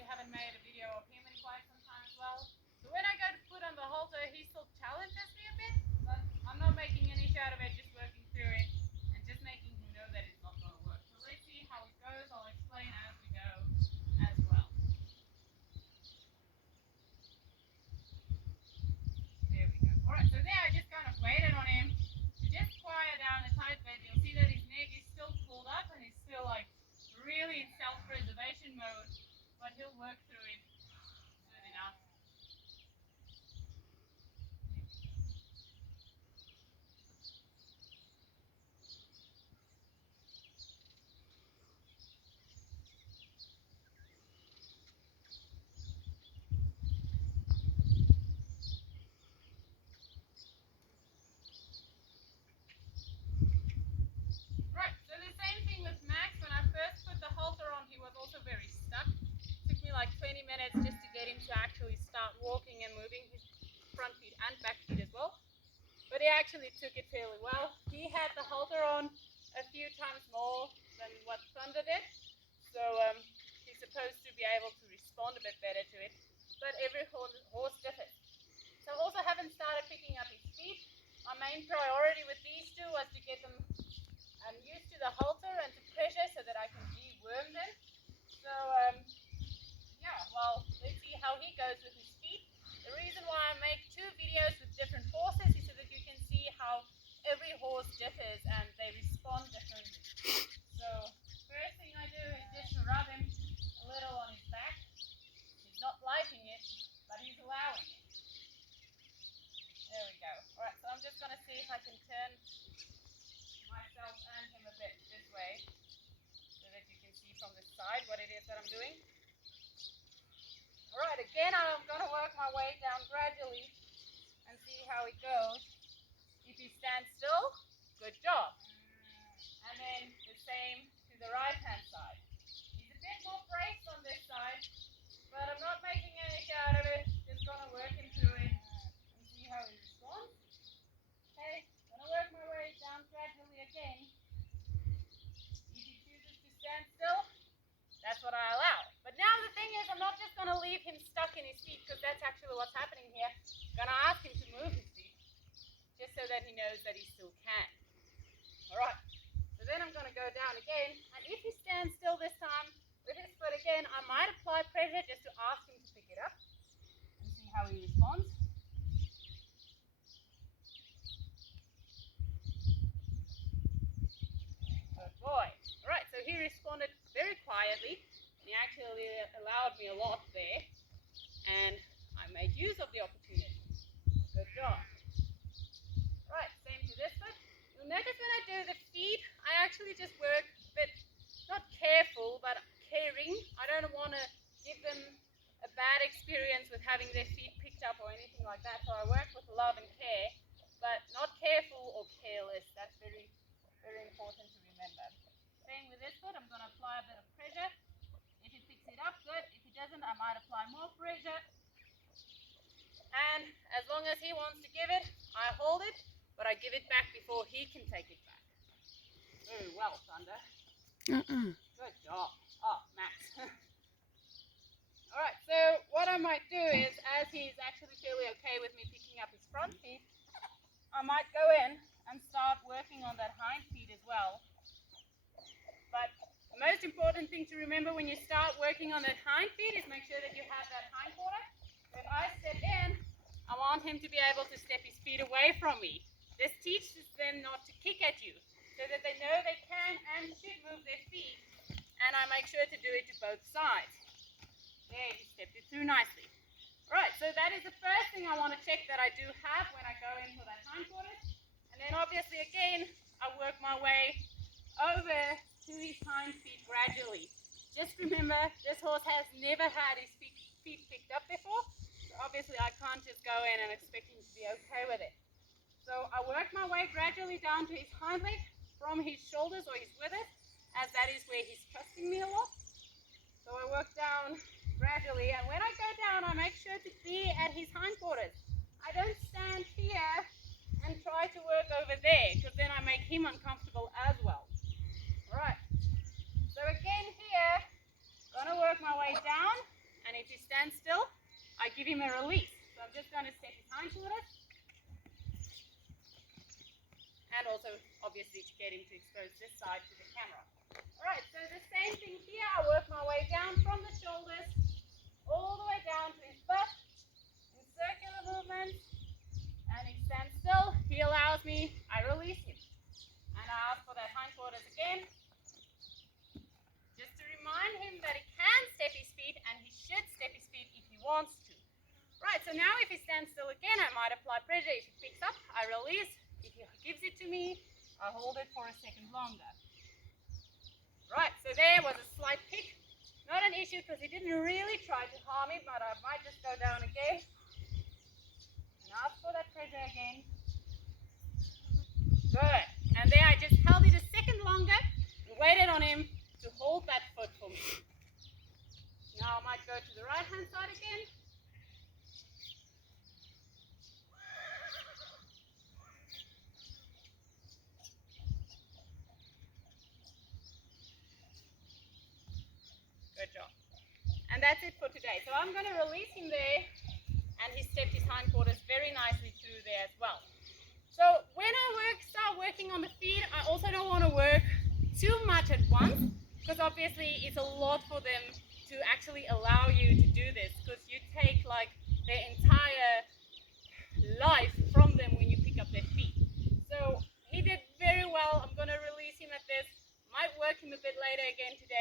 obviously haven't made a video of him in quite some time as well. So when I go to put on the halter, he still challenges me a bit, but I'm not making any issue out of it, just working through it and just making him know that it's not going to work. So let's see how it goes. I'll explain as we go as well. There we go. Alright, so there I just kind of waited on him to just quiet down a tiny bit. You'll see that his neck is still pulled up and he's still like really in self-preservation mode, but he'll work through it soon enough. Right, so the same thing with Max. When I first put the halter on, he was also very stuck. It took me like 20 minutes just to get him to actually start walking and moving his front feet and back feet as well. But he actually took it fairly well. He had the halter on a few times more than what Thunder did, so he's supposed to be able to respond a bit better to it. But every horse differs. So I also haven't started picking up his feet. My main priority with these two was to get them used to the halter and to pressure so that I can deworm them. So yeah, well, let's see how he goes with his feet. The reason why I make two videos with different horses is so that you can see how every horse differs and they respond differently. So first thing I do is just to rub him a little on his back. He's not liking it, but he's allowing it. There we go. Alright, so I'm just going to see if I can turn myself and him a bit this way so that you can see from the side what it is that I'm doing. Alright, again I'm going to work my way down gradually and see how it goes. If he stands still, good job. And then the same to the right hand side. He's a bit more braced on this side, but I'm not making an issue out of it. Just going to work him through it and see how he responds. Okay, going to work my way down gradually again. If he chooses to stand still, that's what I allow. But now the thing is, I'm not just going to leave him stuck in his feet, because that's actually what's happening here. I'm going to ask him to move his feet, just so that he knows that he still can. Alright, so then I'm going to go down again, and if he stands still this time, with his foot again, I might apply pressure just to ask him to pick it up, and see how he responds. Good boy. Alright, so he responded very quietly, and he actually allowed me a lot there, and I made use of the opportunity. Good job. Right, same to this foot. You'll notice when I do the feet, I actually just work a bit, not careful, but caring. I don't want to give them a bad experience with having their feet picked up or anything like that, so I work with love and care, but not careful or careless. That's very, very important to remember. Same with this foot, I'm going to apply a bit of pressure. If he picks it up, good. If he doesn't, I might apply more pressure. And as long as he wants to give it, I hold it, but I give it back before he can take it back. Very well, Thunder. Good job. Oh, Max. Alright, so what I might do is, as he's actually fairly okay with me picking up his front feet, I might go in and start working on that hind feet as well. But the most important thing to remember when you start working on that hind feet is make sure that you have that hind quarter. If I step in, I want him to be able to step his feet away from me. This teaches them not to kick at you, so that they know they can and should move their feet, and I make sure to do it to both sides. There, he stepped it through nicely. Alright, so that is the first thing I want to check that I do have when I go in for that hindquarters. And then obviously again, I work my way over to his hind feet gradually. Just remember, this horse has never had his feet picked up before, so obviously I can't just go in and expect him to be okay with it. So I work my way gradually down to his hind leg, from his shoulders or his withers, as that is where he's trusting me a lot. So I work down gradually, and when I go down, I make sure to be at his hindquarters. I don't stand here and try to work over there, because then I make him uncomfortable as well. Alright, so again here, gonna work my way down if he stands still, I give him a release. So I'm just going to step his hindquarters. And also, obviously, to get him to expose this side to the camera. Alright, so the same thing here. I work my way down from the shoulders all the way down to his butt in circular movements. And he stands still. He allows me. I release him. And I ask for that hindquarters again. Just to remind him that he can step his feet and he should step his feet if he wants to. Right, so now if he stands still again, I might apply pressure. If he picks up, I release. If he gives it to me, I hold it for a second longer. Right, so there was a slight pick. Not an issue because he didn't really try to harm me, but I might just go down again. And ask for that pressure again. Good. And there I just held it a second longer and waited on him to hold that foot for me. Now I might go to the right hand side again. Good job. And that's it for today. So I'm going to release him there, and he stepped his hindquarters very nicely through there as well. So when I start working on the feet, I also don't want to work too much at once, because obviously it's a lot for them to actually allow you to do this, because you take like their entire life from them when you pick up their feet. So he did very well. I'm going to release him at this. Might work him a bit later again today.